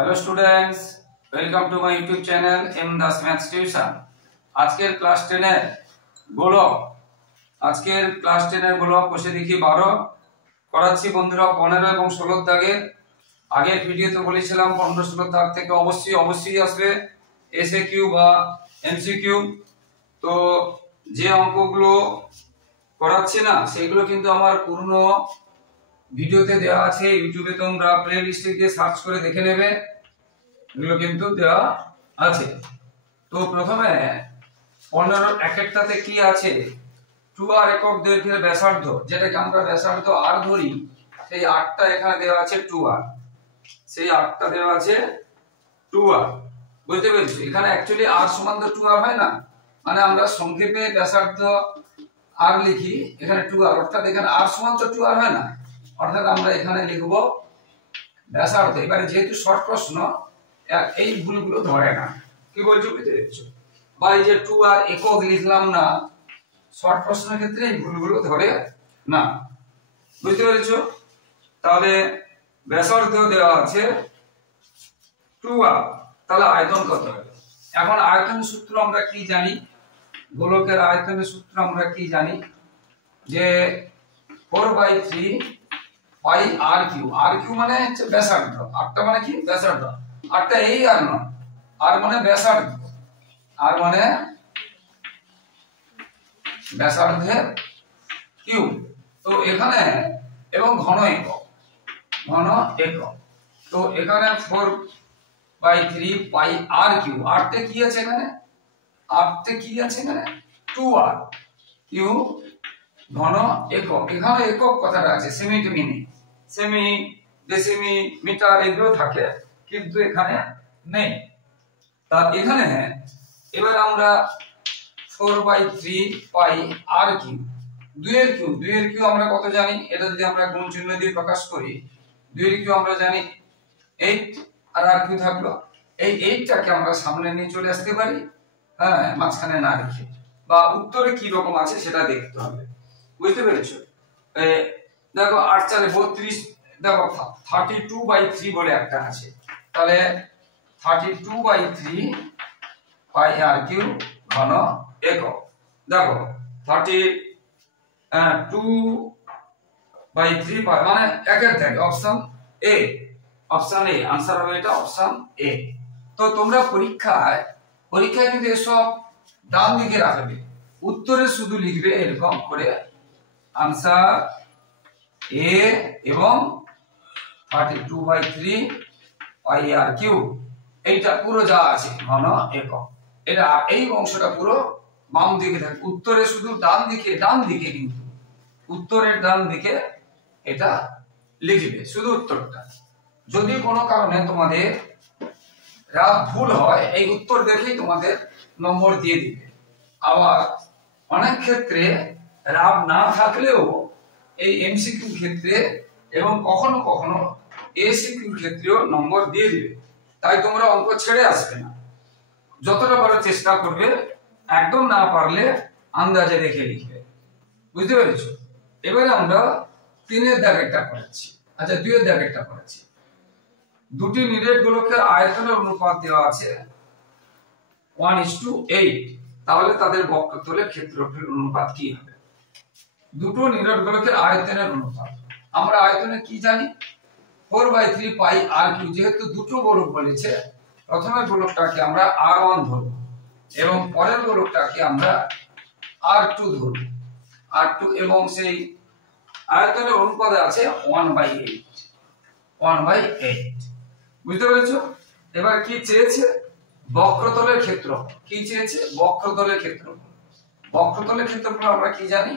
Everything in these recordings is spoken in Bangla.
Hello students, welcome to my YouTube channel M Das maths tuition. আজকের ক্লাস 10 এর গোলক বসে দেখি 12 করাচ্ছি বন্ধুরা 15 এবং 16 দাগে। আগের ভিডিওতে বলেছিলাম 15-16 দাগ থেকে অবশ্যই আসবে এসএকিউ বা এমসিকিউ। তো যে অঙ্কগুলো করাচ্ছি না সেগুলো কিন্তু আমার পুরনো ভিডিওতে দেওয়া আছে, ইউটিউবে তোমরা প্লেলিস্টে গিয়ে সার্চ করে দেখে নেবে, এগুলো কিন্তু দেওয়া আছে। তো প্রথমে 15 একটাতে কি আছে, 2r একক দৈর্ঘ্যের ব্যাসার্ধ, যেটাকে আমরা ব্যাসার্ধ r ধরি, সেই rটা এখানে দেওয়া আছে 2r, সেই rটা দেওয়া আছে 2r। বুঝতে পেরেছো? এখানে অ্যাকচুয়ালি r সমান তো 2r হয় না, মানে আমরা সংক্ষেপে ব্যাসার্ধ r লিখি, এখানে 2r, অর্থাৎ এখানে r সমান তো 2r হয় না, অর্থাৎ আমরা এখানে লিখব ব্যাসার্ধ। এবারে যেহেতু শর্ট প্রশ্ন, এই ভুলগুলো ধরে না, কি বলছো বুঝতে পেরেছো? বা এই যে 2r একক লিখলাম না, শর্ট প্রশ্নের ক্ষেত্রে এই ভুলগুলো ধরে না, বুঝতে পেরেছো? তাহলে ব্যাসার্ধ দেওয়া আছে 2r, তাহলে আয়তন কত হবে? এখন আয়তনের সূত্র আমরা কি জানি, গোলকের আয়তনের সূত্র আমরা কি জানি, যে 4/3 পাই আর কিউ। আর কিউ মানে হচ্ছে ব্যাসার্ধ, আরটা মানে কি ব্যাসার্ধ, আরটা এই আর নয়, আর মানে ব্যাসার্ধ, আর মানে ব্যাসার্ধের কিউ। তো এখানে এবং ঘন একক, তো এখানে 4/3 পাই আর কিউ, আরতে কি আছে এখানে, আরতে কি আছে এখানে 2r, কিউ ঘন একক। এখানে একক কথাটা আছে, সেমি, ডেসিমি, মিটার এগুলো থাকে, কিন্তু এখানে নেই। তার এখানে এবার আমরা 4/3 পাই আর কিউ, 2 এর কিউ আমরা কত জানি, এটা যদি আমরা গুণ চিহ্ন দিয়ে প্রকাশ করি, 2 এর কিউ আমরা জানি 8, আর আর কিউ থাকলো এই 8টাকে আমরা সামনে নিয়ে চলে আসতে পারি, হ্যাঁ, মাঝখানে না রেখে, বা উত্তরে কি রকম আছে সেটা দেখতে হবে, বুঝতে পেরেছো? দেখো 8 4 32, দেখো 32/3 বলে একটা আছে, তাহলে 32/3 পাই আর কিউ ঘন একক। দেখো 32/3 পাই মানে একের থেকে অপশন এ, আনসার হবে এটা অপশন এ। তো তোমরা পরীক্ষায় কিন্তু এসব ডান দিকে রাখবে, উত্তরে শুধু লিখবে এরকম করে আনসার এ এবং 32/3 পাই আর কিউ, এইটা পুরো যা আছে ঘন একক, এটা এই অংশটা পুরো বাম দিকে থাকে, উত্তরে শুধু ডান দিকে কিন্তু উত্তরের ডান দিকে এটা লিখবে, শুধু উত্তরটা। যদি কোনো কারণে তোমাদের ভুল হয়, এই উত্তর দেখেই তোমাদের নম্বর দিয়ে দিবে। আবার অনেক ক্ষেত্রে রাব না থাকলেও এই এমসিকিউ ক্ষেত্রে এবং কখনো কখনো এসিকিউ ক্ষেত্রেও নম্বর দিয়ে দিবে, তাই তোমরা অঙ্ক ছেড়ে আসবে না, যতটা পারার চেষ্টা করবে, একদম না পারলে আন্দাজে রেখে লিখবে, বুঝতে পেরেছো? এবারে আমরা 3 এর দাগেরটা করাচ্ছি, আচ্ছা 2 এর দাগেরটা করাচ্ছি। দুটি নিরেট গোলকের আয়তনের অনুপাত দেওয়া আছে 1:8, তাহলে তাদের বক্রতলের ক্ষেত্রফলের অনুপাত কি হবে? দুটো নিরেট গোলকের আয়তনের অনুপাত, আমরা আয়তনে কি জানি, 4/3 পাই আর কিউ। যেহেতু দুটো গোলক বলেছে, প্রথমের গোলকটাকে আমরা r1 ধরব এবং পরের গোলকটাকে আমরা r2 ধরব, r2, এবং সেই আয়তনের অনুপাতে আছে 1/8, বুঝতে পেরেছো? এবার কি চেয়েছে, বক্রতলের ক্ষেত্রফল। কি চেয়েছে? বক্রতলের ক্ষেত্রফল আমরা কি জানি,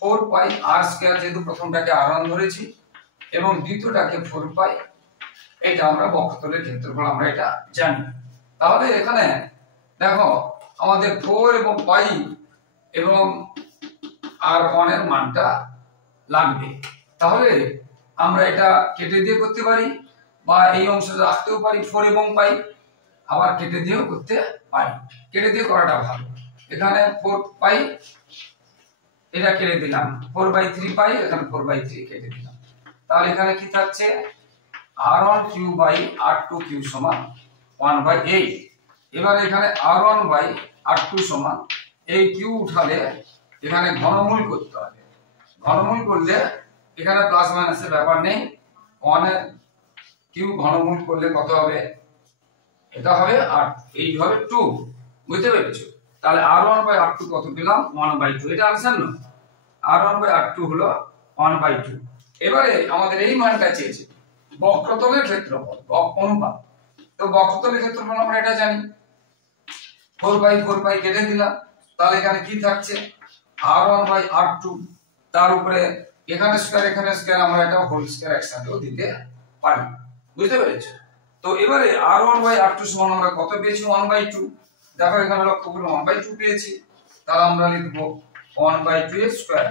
4 পাই r স্কয়ার, যেহেতু প্রথমটাকে r1 ধরেছি এবং দ্বিতীয়টাকে 4 পাই, এটা আমরা বক্রতলের ক্ষেত্রফল আমরা এটা জানি। তাহলে এখানে দেখো আমাদের 4 এবং পাই এবং r1 এর মানটা লাগবে, তাহলে আমরা এটা কেটে দিয়ে করতে পারি, বা এই অংশটা রাখতেও পারি 4 এবং পাই, আবার কেটে দিয়েও করতে পারি, কেটে দিয়ে করাটা ভালো। এখানে 4 পাই, এটা কেটে দিলাম, 4/3 পাই, এখানে 4/3 কেটে দিলাম, তাহলে এখানে কি থাকছে r1 Q by r2 Q সমান 1/8। এবার এখানে r1 বাই r2 সমান এই কিউ উঠালে এখানে ঘনমূল করতে হবে। ঘনমূল করলে এখানে প্লাস মাইনাসের ব্যাপার নেই, 1 এর কিউ ঘনমূল করলে কত হবে, এটা হবে 8, এই হবে 2। বুঝতে পেরেছো? তাহলে r1 বাই r2 কত পেলাম, 1/2। এটা আনসার না, r1 বাই r2 হলো 1/2। এবারে আমাদের এই মানটা চেয়েছে বক্রতলের ক্ষেত্রফল, অনুপাত। তো বক্রতলের ক্ষেত্রফল আমরা এটা জানি, 4 বাই কেটে দিলাম, তাহলে এখানে কি থাকছে, r1 বাই r2, তার উপরে এখানে স্কয়ার আমরা এটা হোল স্কয়ার একসাথেও দিতে পারি। বুঝতে পেরেছো? তো এবারে r1 বাই r2 সমান আমরা কত পেয়েছি, 1/2। দেখো এখানে লক্ষ্য করো 1/2 পেয়েছি, তাহলে আমরা লিখব 1/2 এর স্কয়ার,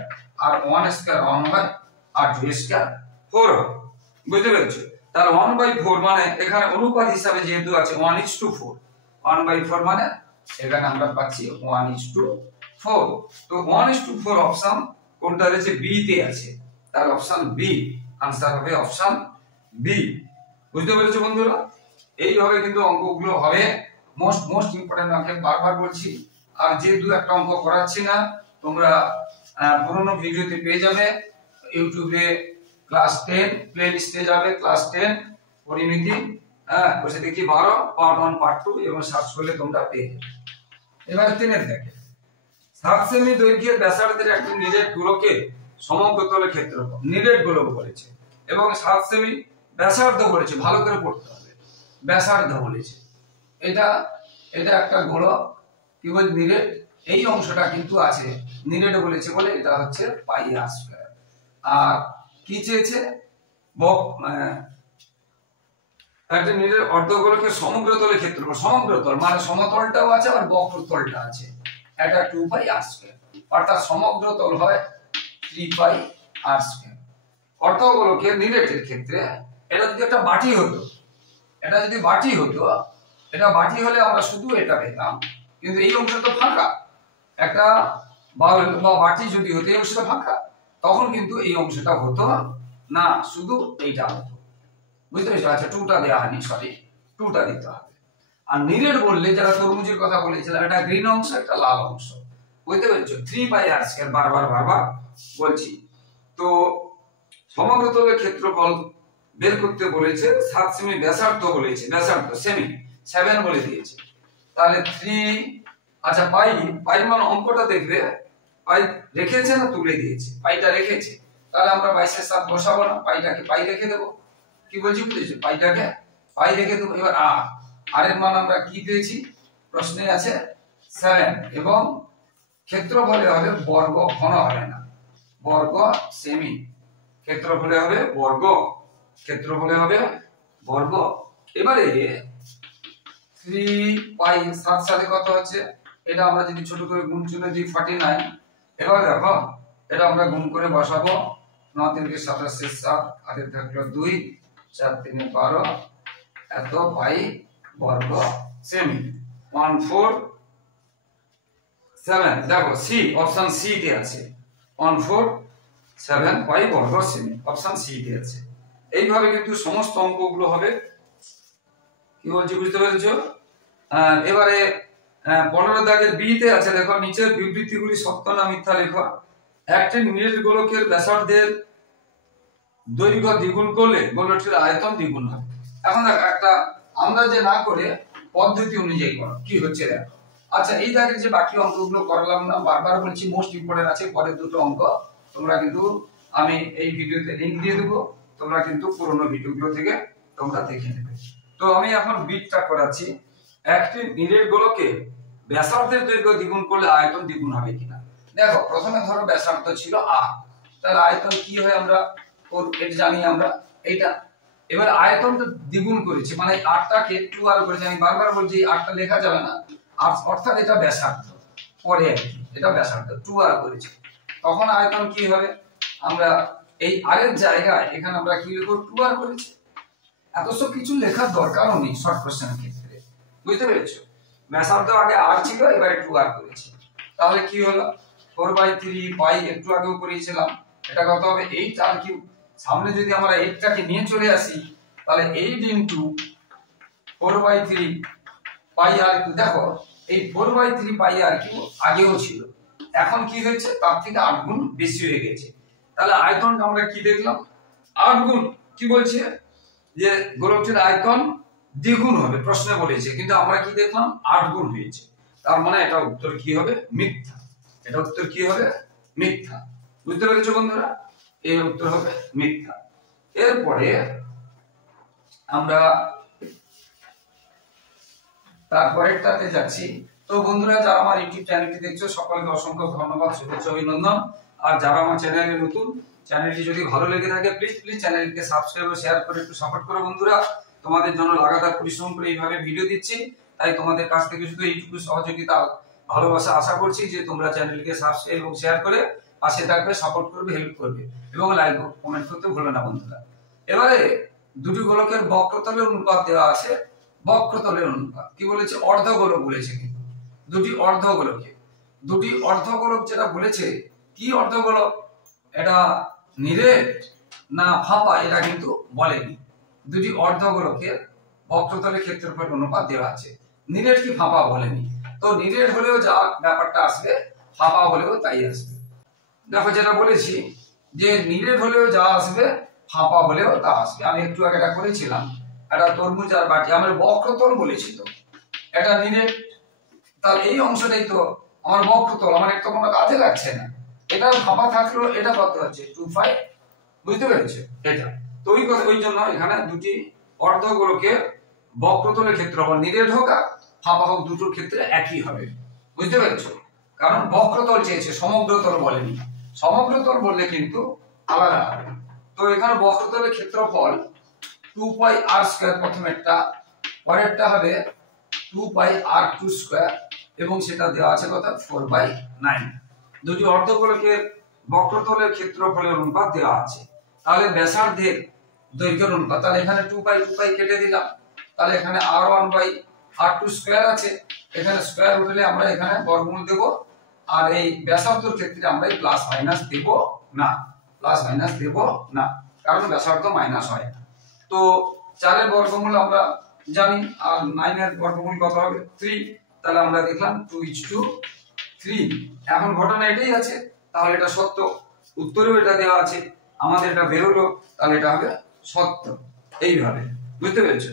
আর 1 স্কয়ার 1 হয়, আর 2 স্কয়ার 4 হয়। বুঝতে পেরেছো? তাহলে 1/4 মানে এখানে অনুপাত হিসাবে যেহেতু আছে 1:4, 1/4 মানে এখানে আমরা পাচ্ছি 1:4। তো 1:4 অপশন কোনটা রয়েছে, বি তে আছে, তার অপশন বি, आंसर হবে অপশন বি। বুঝতে পেরেছো বন্ধুরা? এইভাবে কিন্তু অঙ্কগুলো হবে, মোস্ট ইম্পর্টেন্ট অঙ্ক, বারবার বলছি। আর যে দু একটা অঙ্ক করাচ্ছি না, তোমরা পুরনো ভিডিওতে পেয়ে যাবে, ইউটিউবে ক্লাস 10 প্লেলিস্টে যাবে, ক্লাস 10 পরিমিতি, বসে দেখি 12 পার্ট 1 পার্ট 2 এবং সার্চ করলে তোমরা পেয়ে যাবে। এবার 3 এর দেখে 7 সেমি দৈর্ঘ্যের ব্যাসার্ধের একটি নিরেট গোলকের সমগ্র তলের ক্ষেত্রফল, নিরেট গোলক বলেছে এবং 7 সেমি ব্যাসার্ধ বলেছে, ভালো করে পড়তে হবে, ব্যাসার্ধ বলেছে। এটা একটা গোলক, কি বল, নিরেট। এই অংশটা কিন্তু আছে নিরেট বলেছে বলে এটা হচ্ছে পাই আর স্কয়ার। আর কি চেয়েছে, একটা নিরেট অর্ধগোলকের সমগ্র তলের ক্ষেত্রফল, সমগ্র তল মানে সমতলটাও আছে আর বক্রতলটা আছে, এটা 2 পাই আর স্কয়ার, অর্থাৎ সমগ্র তল হয় 3 পাই আর স্কয়ার। অর্ধগোলকের নিরেটের ক্ষেত্রে এটা যদি একটা বাটি হতো, এটা যদি বাটি হতো, এটা বাটি হলে আমরা শুধু এটা পেতাম, কিন্তু এই অংশটা ফাঁকা। একটা বাউল বা বাটি যদি হতো, এই অংশটা ফাঁকা, তখন কিন্তু এই অংশটা হতো না, শুধু এইটা হতো। বুঝতে পেরেছো? আচ্ছা, 2টা দেওয়া হয়নি, সরি, 2টা দিতে হবে। আর নিরেট বললে, যারা তরমুজের কথা বলেছিলাম, এটা গ্রিন অংশ, একটা লাল অংশ। বুঝতে পেরেছো? 3 পাই আর স্কয়ার, বারবার বলছি। তো সমগ্র তলের ক্ষেত্রফল বের করতে বলেছে, 7 সেমি ব্যাসার্ধ বলেছে, ব্যাসার্ধ সেমি 7 বলে দিয়েছে। তাহলে 3, আচ্ছা পাই মান অঙ্কটা দেখবে, পাই রেখেছে না তুলে দিয়েছে, পাইটা রেখেছে, তাহলে আমরা 22 এর 7 বসাবো না, পাইটাকে পাই রেখে দেবো। কি বলছি বুঝেছো? পাইটাকে পাই রেখে দেবো। এবার আর এর মান আমরা কি পেয়েছি, প্রশ্নে আছে 7, এবং ক্ষেত্রফলে হবে বর্গ, ঘন হবে না, বর্গ সেমি, ক্ষেত্রফলে হবে বর্গ, ক্ষেত্রফলে হবে বর্গ। এবারে 3 পাই 7 সাথে কত হচ্ছে, এটা আমরা যদি ছোট করে গুণ চিহ্ন দিই 49। এবার দেখো এটা আমরা গুণ করে বসাবো, 9 3 কে 27 7, আর এর থাকলো 2, 4 3 12, এত পাই বর্গ সেমি, 147। দেখো সি, অপশন সি তে আছে 147 পাই বর্গ সেমি, অপশন সি তে আছে। এইভাবে কিন্তু সমস্ত অঙ্কগুলো হবে। কি বলছি বুঝতে পেরেছো? এবারে 15 দাগের বি তে আছে, দেখো নিচের বিবৃতিগুলি সত্য না মিথ্যা লেখো। একটি নিরেট গোলকের ব্যাসার্ধের দৈর্ঘ্য দ্বিগুণ করলে গোলকটির আয়তন দ্বিগুণ হবে। এখন দেখো একটা আমরা যে না করে পদ্ধতি অনুযায়ী করো, কি হচ্ছে দেখো। আচ্ছা, এই দাগের যে বাকি অঙ্কগুলো করলাম না, বারবার বলছি মোস্ট ইম্পর্টেন্ট আছে, পরের দুটো অঙ্ক তোমরা কিন্তু আমি এই ভিডিওতে লিংক দিয়ে দেবো, তোমরা কিন্তু পুরনো ভিডিওগুলো থেকে তোমরা দেখে নেবে। তো আমি এখন বিটটা করাচ্ছি, একটি নিরেট গোলকে ব্যাসার্ধের দৈর্ঘ্য দ্বিগুণ করলে আয়তন দ্বিগুণ হবে কিনা। দেখো প্রথমে ধরো ব্যাসার্ধ ছিল আর, তাহলে আয়তন কি হয় আমরা এটা জানি আমরা, এইটা। এবার আয়তনটা দ্বিগুণ করেছি, মানে 8টাকে 2r করেছি। আমি বারবার বলছি 8টা লেখা যাবে না, অর্থাৎ এটা ব্যাসার্ধ, পরে এটা ব্যাসার্ধ 2r করেছি, তখন আয়তন কি হবে, আমরা এই r এর জায়গায় এখানে আমরা কি লিখব, 2r করেছি। এত সব কিছু লেখার দরকারও নেই শর্ট কোশ্চেনের ক্ষেত্রে। বুঝতে পেরেছো? ব্যাসার্ধ আগে r ছিল, এবারে 2r করেছি, তাহলে কি হলো 4/3 পাই, একটু আগেও করেছিলাম, এটা কত হবে 8r কিউব। সামনে যদি আমরা 8টাকে নিয়ে চলে আসি, তাহলে 8 ইন্টু 4/3 পাই আর কিউ। দেখো এই 4/3 পাই আর কিউ আগেও ছিল, এখন কি হয়েছে তার থেকে 8 গুণ বেশি হয়ে গেছে। তাহলে আয়তনটা আমরা কি দেখলাম 8 গুণ। কি বলছে যে গোলকটির আয়তন দ্বিগুণ হবে, প্রশ্নে বলেছে, কিন্তু আমরা কি দেখলাম 8 গুণ হয়েছে। তার মানে এটা উত্তর কি হবে মিথ্যা। এটা উত্তর কি হবে মিথ্যা। বুঝতে পেরেছো বন্ধুরা? এর উত্তর হবে মিথ্যা। এরপরে আমরা তারপরেরটাতে যাচ্ছি। তো বন্ধুরা যারা আমার ইউটিউব চ্যানেলটি দেখছো সকলকে অসংখ্য ধন্যবাদ, শুভেচ্ছা, অভিনন্দন। আর যারা আমার চ্যানেলে নতুন, চ্যানেলটি যদি ভালো লেগে থাকে প্লিজ চ্যানেলকে সাবস্ক্রাইব ও শেয়ার করে একটু সাপোর্ট করো বন্ধুরা। তোমাদের জন্য লাগাতার পরিশ্রম করে এইভাবে ভিডিও দিচ্ছি, তাই তোমাদের কাছ থেকে শুধু এইটুকু সহযোগিতা ভালোবাসা আশা করছি যে তোমরা চ্যানেলকে সাবস্ক্রাইব এবং শেয়ার করে পাশে থাকবে, সাপোর্ট করবে, হেল্প করবে এবং লাইক ও কমেন্ট করতে ভুলো না বন্ধুরা। এবারে দুটি গোলকের বক্রতলের অনুপাত দেওয়া আছে। বক্রতলের অনুপাত কি বলেছে অর্ধগোলক বলেছে, কিন্তু দুটি অর্ধগোলক যেটা বলেছে কি অর্ধগোলক, এটা নিরেট না ফাঁপা এটা কিন্তু বলেনি। দুটি অর্ধগোলকের বক্রতলের ক্ষেত্রফল অনুপাত দেওয়া আছে, নিরেট কি ফাঁপা বলেনি। তো নিরেট হলেও যা ব্যাপারটা আসবে ফাঁপা হলেও তাই আসবে। দেখো যেটা বলেছি যে নিরেট হলেও যা আসবে ফাঁপা হলেও তা আসবে। আমি একটু আগে এটা করেছিলাম, এটা তরমুজ আর বাটি, আমরা বক্রতল বলেছি, তো এটা নিরেট, তাহলে এই অংশটাই তো আমার বক্রতল, আমার একটা কোনো কাজে লাগছে না। এটা ফাঁপা থাকলেও এটা কত হচ্ছে 2π, বুঝতে পেরেছো এটা। তো ওই জন্য এখানে দুটি অর্ধগোলকের বক্রতলের ক্ষেত্রফল নিরেট হোক আর ফাঁপা হোক দুটোর ক্ষেত্রে একই হবে, বুঝতে পেরেছো। কারণ বক্রতল চেয়েছে, সমগ্রতল বলেনি। সমগ্রতল বললে কিন্তু আলাদা হবে। তো এখানে বক্রতলের ক্ষেত্রফল 2πr² প্রথমেরটা, পরেরটা হবে 2πr² এবং সেটা দেওয়া আছে কত 4/9। দুটি অর্ধগোলকের বক্রতলের ক্ষেত্রফলের অনুপাত দেওয়া আছে। তাহলে ব্যাসার্ধের দৈর্ঘ্যের অনুপাত, তাহলে এখানে 2π কেটে দিলাম, তাহলে এখানে r1/r² আছে, এখানে স্কয়ার উঠলে আমরা এখানে বর্গমূল দেব। আর এই ব্যাসার্ধের ক্ষেত্রে আমরা প্লাস মাইনাস দেব না, কারণ ব্যাসার্ধ মাইনাস হয়। তো 4 এর বর্গমূল আমরা জানি, আর 9 এর বর্গমূল কত হবে 3, তাহলে আমরা দেখলাম 2:3। এখন ঘটনা এটাই আছে, তাহলে এটা সত্য, উত্তরেও এটা দেওয়া আছে, আমাদের এটা বেরোলো, তাহলে এটা হবে সত্য। এইভাবে বুঝতে পেরেছো।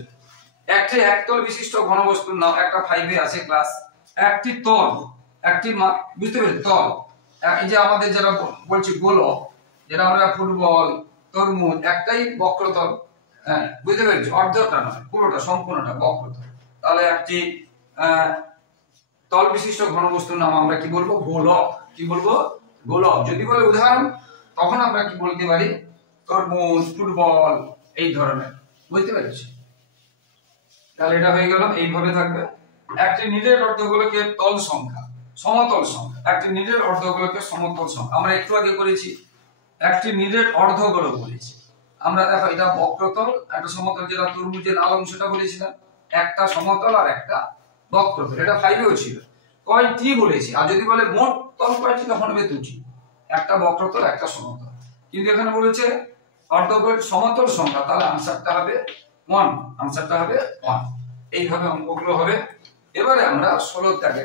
একটি একতল বিশিষ্ট ঘনবস্তুর নাম, একটা 5 এ আছে ক্লাস, একটি তল, বুঝতে পেরেছো তল, এই যে আমাদের যারা বলছি গোলক, যেটা আমরা ফুটবল, তরমুজ, একটাই বক্রতল, হ্যাঁ বুঝতে পেরেছো, অর্ধটা নয় পুরোটা, সম্পূর্ণটা বক্রতল। তাহলে একটি তল বিশিষ্ট ঘনবস্তুর নাম আমরা কি বলবো গোলক। কি বলবো গোলক। যদি বলে উদাহরণ তখন আমরা কি বলতে পারি তরমুজ, ফুটবল, এই ধরনের, বুঝতে পেরেছি। তাহলে এটা হয়ে গেল, এইভাবে থাকবে। একটি নিরেট অর্ধগোলকের তল সংখ্যা, সমতল সংখ্যা, একটি নিরেট অর্ধগোলকের সমতল সংখ্যা আমরা একটু আগে করেছি। একটি নিরেট অর্ধগোলক বলেছি আমরা, দেখো এটা বক্রতল, একটা সমতল, যেটা তরমুজের লাল অংশটা বলেছিলাম, একটা সমতল আর একটা বক্রতল, এটা 5 এও ছিল। কয়টি বলেছি, আর যদি বলে মোট তল কয়টি তখন হবে 2টি, একটা বক্রতল একটা সমতল। কিন্তু এখানে বলেছে অর্ধগোলক সমতল সংখ্যা, তাহলে আনসারটা হবে 1, আনসারটা হবে 1। এইভাবে অঙ্কগুলো হবে। এবারে আমরা 16 দাগে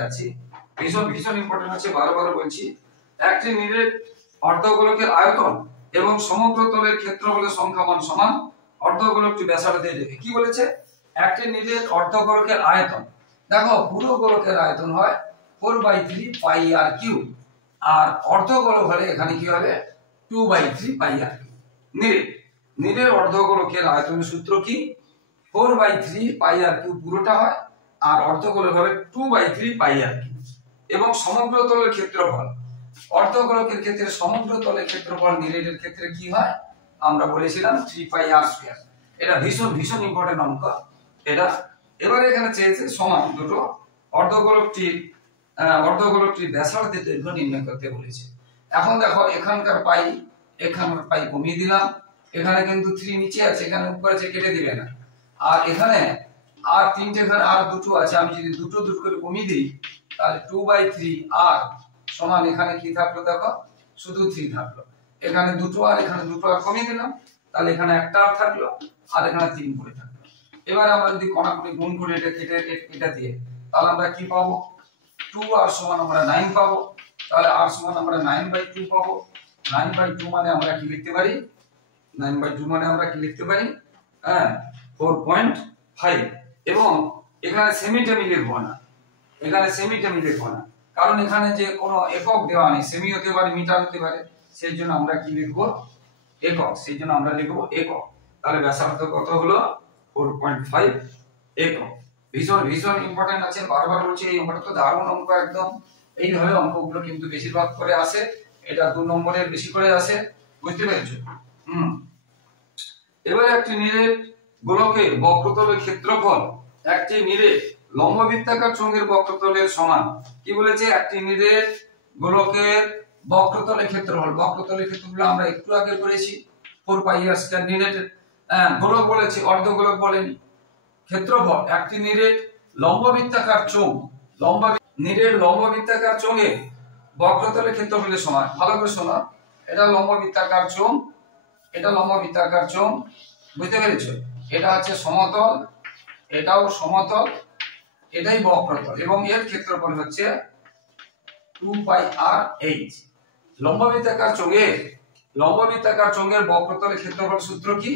যাচ্ছি। ভীষণ ইম্পর্টেন্ট আছে, বারবার বলছি। একটি নিরেট অর্ধগোলকের আয়তন এবং সমগ্র তলের ক্ষেত্রফলের সংখ্যামান সমান অর্ধগোলকটি ব্যাসার্ধে রেখে। কি বলেছে, একটি নিরেট অর্ধগোলকের আয়তন, দেখো পুরো গোলকের আয়তন হয় 4/3πr3, আর অর্ধগোলক হলে এখানে কি হবে 2/3πr3। নিরেট অর্ধগোলকের আয়তনের সূত্র কি 4/3πr3 পুরোটা হয়, আর অর্ধগোলক হবে 2/3πr3। এবং সমগ্র তলের ক্ষেত্রফল, অর্ধগোলকের ক্ষেত্রে সমগ্র তলের ক্ষেত্রফল নিরেটের ক্ষেত্রে কি হয় আমরা বলেছিলাম 3πr²। এটা ভীষণ ইম্পর্টেন্ট অঙ্ক এটা। এবারে এখানে চেয়েছে সমান দুটো অর্ধগোলকটির ব্যাসার্ধের দৈর্ঘ্য নির্ণয় করতে বলেছে। এখন দেখো এখানকার পাই কমিয়ে দিলাম, এখানে কিন্তু 3 নিচে আছে, এখানে উপরে আছে, কেটে দিবে না। আর এখানে আর 3টে, এখানে আর দুটো আছে, আমি যদি দুটো করে কমিয়ে দিই তাহলে 2/3r সমান, এখানে কি থাকলো দেখো শুধু 3 থাকলো, এখানে দুটো আর এখানে দুটো আর কমিয়ে দিলাম, তাহলে এখানে একটা আর থাকলো আর এখানে 3 করে থাকলো। এবারে আমরা যদি কণাকুনি গুণ করি এটা দিয়ে, তাহলে আমরা কি পাবো? 2r সমান আমরা 9 পাবো। তাহলে r সমান আমরা 9/2 পাবো। 9/2 মানে আমরা কি লিখতে পারি? 9/2 মানে আমরা কি লিখতে পারি? হ্যাঁ, 4.5। এবং এখানে সেমিটা লিখবো না, এখানে সেমিটা লিখবো না, কারণ এখানে যে কোনো একক দেওয়া নেই, সেমি হতে পারে, মিটার হতে পারে, সেই জন্য আমরা কি লিখবো? একক। সেই জন্য আমরা লিখবো একক। তাহলে ব্যাসার্ধ কত হলো? 4.5 একক। ভীষণ ভীষণ ইম্পর্টেন্ট আছে, বারবার বলছি এই অঙ্কটা তো দারুণ অঙ্ক একদম। এইভাবে অঙ্কগুলো কিন্তু বেশিরভাগ করে আসে, এটা 2 নম্বরের বেশি করে আসে, বুঝতে পেরেছো? এবারে একটি নিরেট গোলকের বক্রতলের ক্ষেত্রফল একটি নিরেট লম্ববৃত্তাকার চোঙের বক্রতলের সমান। কি বলেছে? একটি নিরেট গোলকের বক্রতলের ক্ষেত্রফল। বক্রতলের ক্ষেত্রফল আমরা একটু আগে করেছি, 4πr²। নিরেট গোলক বলেছি, অর্ধগোলক বলেনি। ক্ষেত্রফল একটি নিরেট লম্ববৃত্তাকার চোঙ, নিরেট লম্ববৃত্তাকার চোঙের বক্রতলের ক্ষেত্রফলের সমান। ভালো করে শোনো, এটা লম্ববৃত্তাকার চোঙ, এটা লম্ববৃত্তাকার চোঙ, বুঝতে পেরেছো? এটা হচ্ছে সমতল, এটাও সমতল, এটাই বক্রতল, এবং এর ক্ষেত্রফল হচ্ছে 2πr/h। লম্ববৃত্তাকার চোঙের বক্রতলের ক্ষেত্রফল সূত্র কি?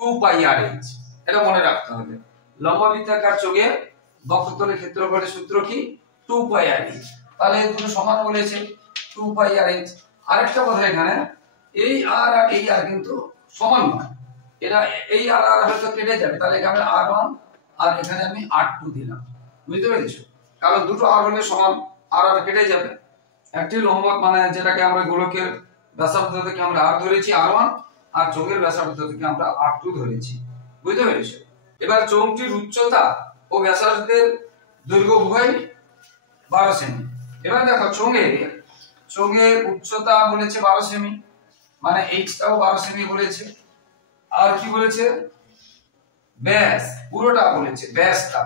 2πr/h। এটা মনে রাখতে হবে। লম্ববৃত্তাকার চোঙের বক্রতলের ক্ষেত্রফলের সূত্র কি? 2πr/h। তাহলে এই দুটো সমান বলেছে, 2πr/h। আরেকটা কথা, এখানে এই আর আর এই আর কিন্তু সমান নয়, এটা এই আর আর হয়তো কেটে যাবে, তাহলে এখানে r1 আর এখানে আমি r2 দিলাম, বুঝতে পেরেছো? কারণ দুটো আর হলে সমান, আর আর কেটে যাবে। একটি লম্ব মানে যেটাকে আমরা গোলকের ব্যাসার্ধ থেকে আমরা r ধরেছি r1, আর চোঙের ব্যাসার্ধ থেকে আমরা r2 ধরেছি, বুঝতে পেরেছো? এবার চোঙটির উচ্চতা ও ব্যাসার্ধের দৈর্ঘ্য উভয় 12 সেমি। এবার দেখো, চোঙের উচ্চতা বলেছে 12 সেমি, মানে এইচটাও 12 সেমি বলেছে। আর কি বলেছে? ব্যাস পুরোটা বলেছে,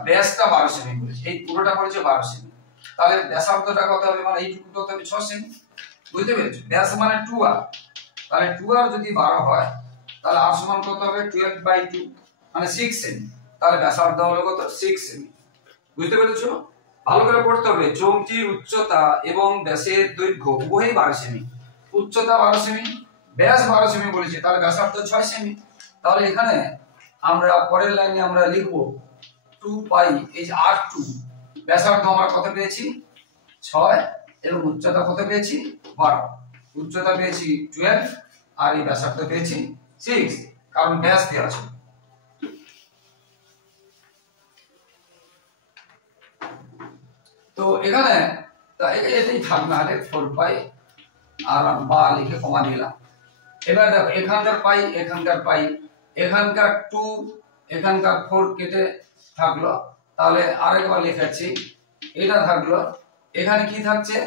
ব্যাসটা 12 সেমি বলেছে, এই পুরোটা বলেছে 12 সেমি। তাহলে ব্যাসার্ধটা কত হবে? মানে এইটুকু কত হবে? 6 সেমি, বুঝতে পেরেছো? ব্যাস মানে 2r, তাহলে 2r যদি 12 হয়, তাহলে r সমান কত হবে? 12/2 মানে 6 সেমি। তাহলে ব্যাসার্ধ হলো কত? 6 সেমি, বুঝতে পেরেছো? ভালো করে পড়তে হবে। চোঙটির উচ্চতা এবং ব্যাসের দৈর্ঘ্য উভয়ই 12 সেমি। উচ্চতা 12 সেমি, ব্যাস 12 সেমি বলেছে, তাহলে ব্যাসার্ধ 6 সেমি। তাহলে এখানে আমরা পরের লাইনে আমরা লিখব 2π এই r2, ব্যাসার্ধ আমরা কত পেয়েছি? 6, এবং উচ্চতা কত পেয়েছি? 12। উচ্চতা পেয়েছি 12 আর এই ব্যাসার্ধ পেয়েছি 6, কারণ ব্যাস দেওয়া আছে। তো এখানে এটাই থাকবে, আরে 4π আর বা লিখে কমা দিলাম। এবার দেখো, এখানকার পাই, এখানকার পাই, এখানকার 2, এখানকার 4 কেটে থাকলো, তাহলে আরেকবার লিখাচ্ছি, এটা থাকলো, এখানে কি থাকছে?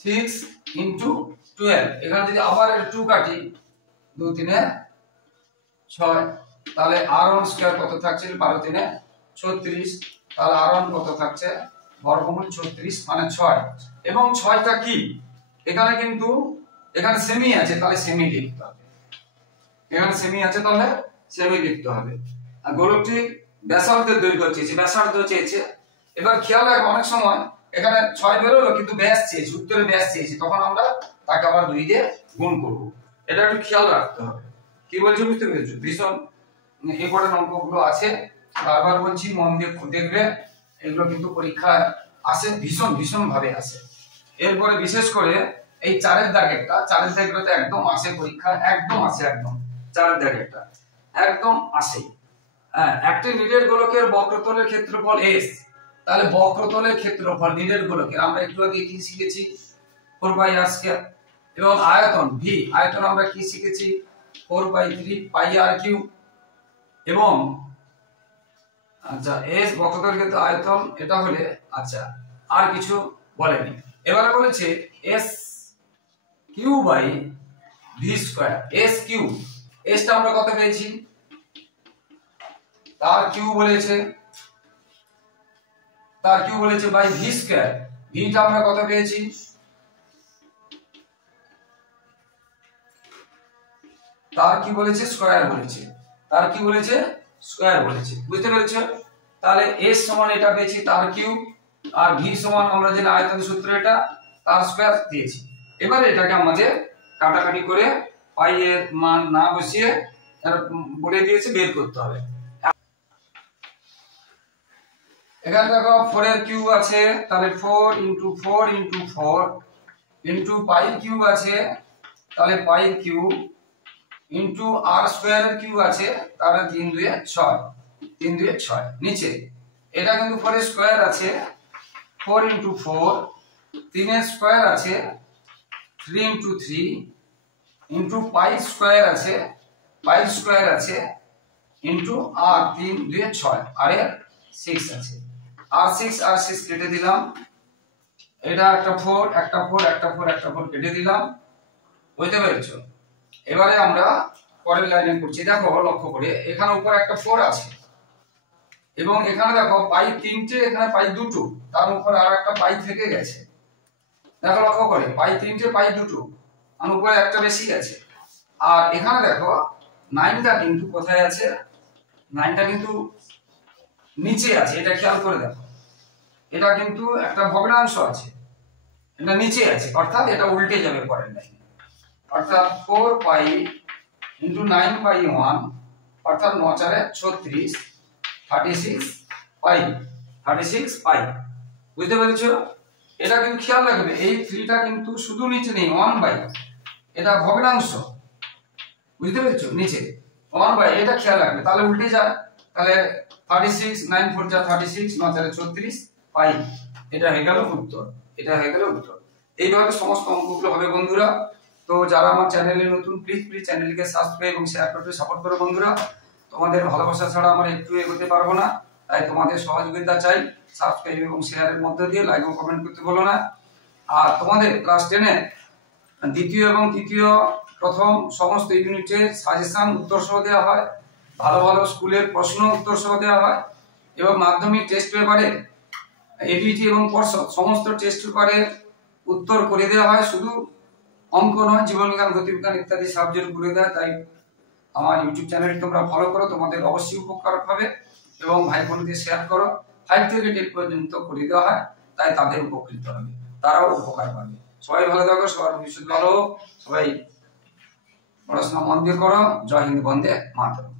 6 × 12। এখানে যদি আবার 2 কাটি, 2 3 6, তাহলে r1² কত থাকছে? 12 3 36, তাহলে r1 কত থাকছে? বর্গমূল 36 মানে 6। এবং 6টা কি? এখানে কিন্তু এখানে সেমি আছে, তাহলে সেমি লিখতে হবে। এখানে সেমি আছে, তাহলে সেমি লিখতে হবে। আর গোলকটির ব্যাসার্ধের দৈর্ঘ্য চেয়েছে, ব্যাসার্ধ চেয়েছে। এবার খেয়াল রাখো, অনেক সময় এখানে 6 বেরোলো কিন্তু ব্যাস চেয়েছে, উত্তরে ব্যাস চেয়েছে, তখন আমরা তাকে আবার 2 দিয়ে গুণ করব। এটা একটু খেয়াল রাখতে হবে। কি বলছি বুঝতে পেরেছো? ভীষণ ইম্পর্টেন্ট অঙ্কগুলো আছে, বারবার বলছি, মন দিয়ে দেখবে, এগুলো কিন্তু পরীক্ষায় আসে, ভীষণ ভীষণ ভাবে আসে। এরপরে বিশেষ করে এই 4-এর দাগেরটা, 4-এর দাগেরটা একদম আসে পরীক্ষা, একদম আসে, একদম 4-এর দাগেরটা একদম আসে। হ্যাঁ, একটি নিরেট গোলকের বক্রতলের ক্ষেত্রফল s। তাহলে বক্রতলের ক্ষেত্রফল নিরেট গোলকের আমরা একটু আগে কি শিখেছি? 4πr²। এবং আয়তন v, আয়তন আমরা কি শিখেছি? 4/3πr3। এবং আচ্ছা, s বক্রতলের ক্ষেত্রে আয়তন এটা হলে, আচ্ছা আর কিছু বলেনি। এবারে বলেছে s3/v², s3, s টা আমরা কত পেয়েছি? তার কিউ বলেছে, বাই v², v টা আমরা কত পেয়েছি? তার কি বলেছে স্কয়ার বলেছে, তার কি বলেছে স্কয়ার বলেছে, বুঝতে পেরেছো? তাহলে s সমান এটা পেয়েছি তার কিউব, আর v সমান আমরা যে আয়তন সূত্র এটা তার স্কয়ার দিয়েছি। এবারে এটাকে আমাদের কাটাকাটি করে পাই এর মান না বসিয়ে বলে দিয়েছে বের করতে হবে। এখানে দেখো 4 এর কিউব আছে, তাহলে 4 * 4 * 4 ইনটু পাই কিউব আছে, তাহলে পাই কিউব ইনটু আর স্কয়ার এর কিউব আছে, তাহলে 3 2 6, 3 2 6 নিচে এটা কিন্তু 4 এর স্কয়ার আছে, 4 * 4, 3 এর স্কয়ার আছে 3 * 3 ইনটু পাই স্কয়ার আছে, পাই স্কয়ার আছে ইনটু আর 3 2 6 আর 6 আছে, আর 6 কেটে দিলাম, এটা একটা 4 একটা 4 একটা 4 একটা 4 কেটে দিলাম, বুঝতে পেরেছো? এবারে আমরা পরের লাইনে করছি। দেখো লক্ষ্য করে এখানে উপর একটা 4 আছে এবং এখানে দেখো পাই 3টে, এখানে পাই 2টো, তার উপর আর একটা পাই থেকে গেছে। দেখো লক্ষ্য করে পাই 3টে পাই 2টো, আর উপরে একটা বেশি আছে। আর এখানে দেখো 9টা কিন্তু কোথায় আছে, 9টা কিন্তু নিচে আছে, এটা খেয়াল করে দেখো, এটা কিন্তু একটা ভগ্নাংশ আছে, এটা নিচে আছে, অর্থাৎ এটা উল্টে যাবে পরের লাইনে, অর্থাৎ 4 পাই ইনটু 9 পাই 1, অর্থাৎ 9 4 36, 36 পাই, 36 পাই, বুঝতে পেরেছো? এটা কিন্তু খেয়াল রাখবে এই 3টা কিন্তু শুধু নিচে নেই, 1 বাই, এটা ভগ্নাংশ, বুঝতে পেরেছো? নিচে 1 বাই, এটা খেয়াল রাখবে, তাহলে উল্টে যায়, তাহলে 36 9 4 যা 36, 9 4 36 পাই, এটা হয়ে গেল উত্তর, এটা হয়ে গেল উত্তর। এইভাবে সমস্ত অঙ্কগুলো হবে বন্ধুরা। তো যারা আমার চ্যানেলে নতুন প্লিজ চ্যানেলকে সাবস্ক্রাইব এবং শেয়ার করতে সাপোর্ট করো বন্ধুরা। তোমাদের ভালোবাসা ছাড়া আমরা একটু এগোতে পারবো না, তাই তোমাদের সহযোগিতা চাই। সাবস্ক্রাইব এবং শেয়ারের মধ্যে দিয়ে লাইক ও কমেন্ট করতে বলো না। আর তোমাদের ক্লাস 10 দ্বিতীয় এবং তৃতীয় প্রথম সমস্ত ইউনিটের সাজেশন উত্তর সহ দেওয়া হয়, ভালো ভালো স্কুলের প্রশ্ন উত্তর সহ দেওয়া হয়, এবং মাধ্যমিক টেস্ট পেপারে এবিটি এবং পর্ষদ সমস্ত টেস্ট পেপারের উত্তর করে দেওয়া হয়, শুধু অঙ্ক নয়, জীবনবিজ্ঞান গতিবিজ্ঞান ইত্যাদি সাবজেক্ট করে দেয়। তাই আমার ইউটিউব চ্যানেলটি তোমরা ফলো করো, তোমাদের অবশ্যই উপকার হবে, এবং ভাই বোনদের শেয়ার করো। 5 থেকে 10 পর্যন্ত করে দেওয়া হয়, তাই তাদের উপকৃত হবে, তারাও উপকার পাবে। সবাই ভালো থাকো, সবার ভবিষ্যৎ ভালো হোক, সবাই পড়াশোনা মন দিয়ে করো। জয় হিন্দ, বন্দে মাতরম।